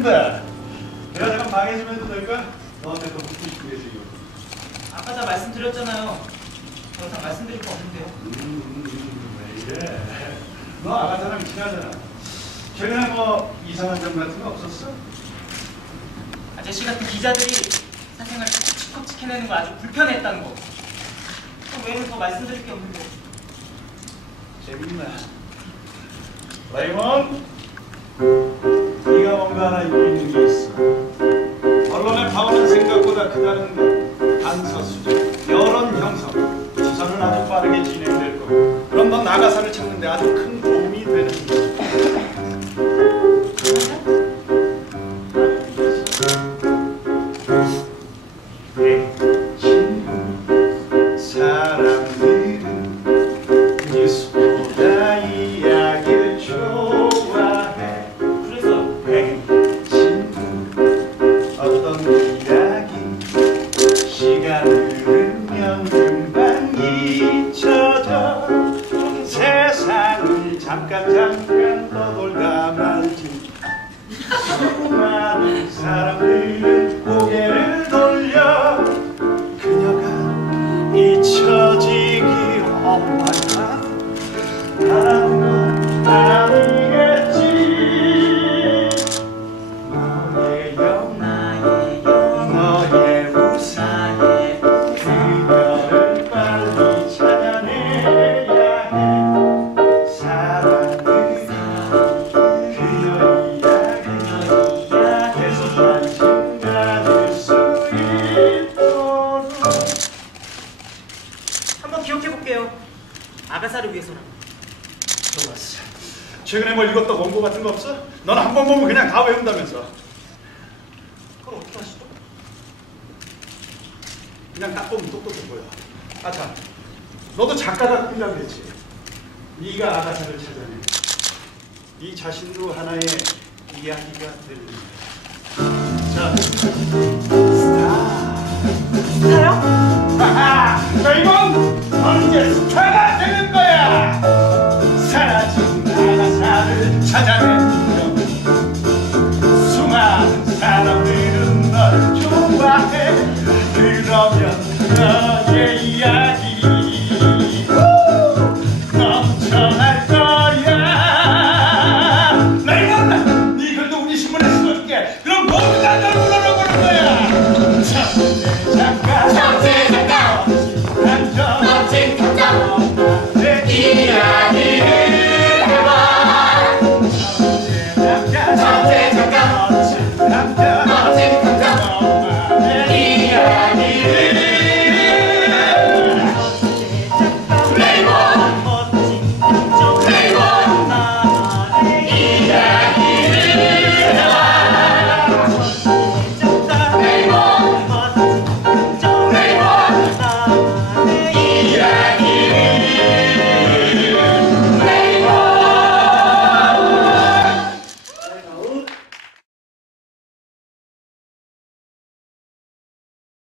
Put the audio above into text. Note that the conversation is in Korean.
했습니다. 내가 잠깐 방해 좀 해도 될까? 너한테 더 묻고 싶은데 지금. 아까 다 말씀드렸잖아요. 더 이상 말씀드릴 거 없는데요. 음, 음, 음 왜 이래? 너 아가 사람이 친하잖아 최근에 뭐 이상한 점 같은 거 없었어? 아저씨 같은 기자들이 사생활 칙칙칙 해내는 거 아주 불편했다는 거. 그 외에는 더 말씀드릴 게 없는데. 재밌나? 라이몬! 있는 게 있어. 언론의 파워는 생각보다 크다는 거. 아가사를 위해서라고. 좋았어. 최근에 뭐 읽었던 원고 같은 거 없어? 넌 한 번 보면 그냥 다 외운다면서. 그걸 어떻게 하시죠? 그냥 딱 보면 똑똑해 보여. 아 참, 너도 작가가 꿈이라고 했지. 네가 아가사를 찾아내. 네 자신도 하나의 이야기가 거 come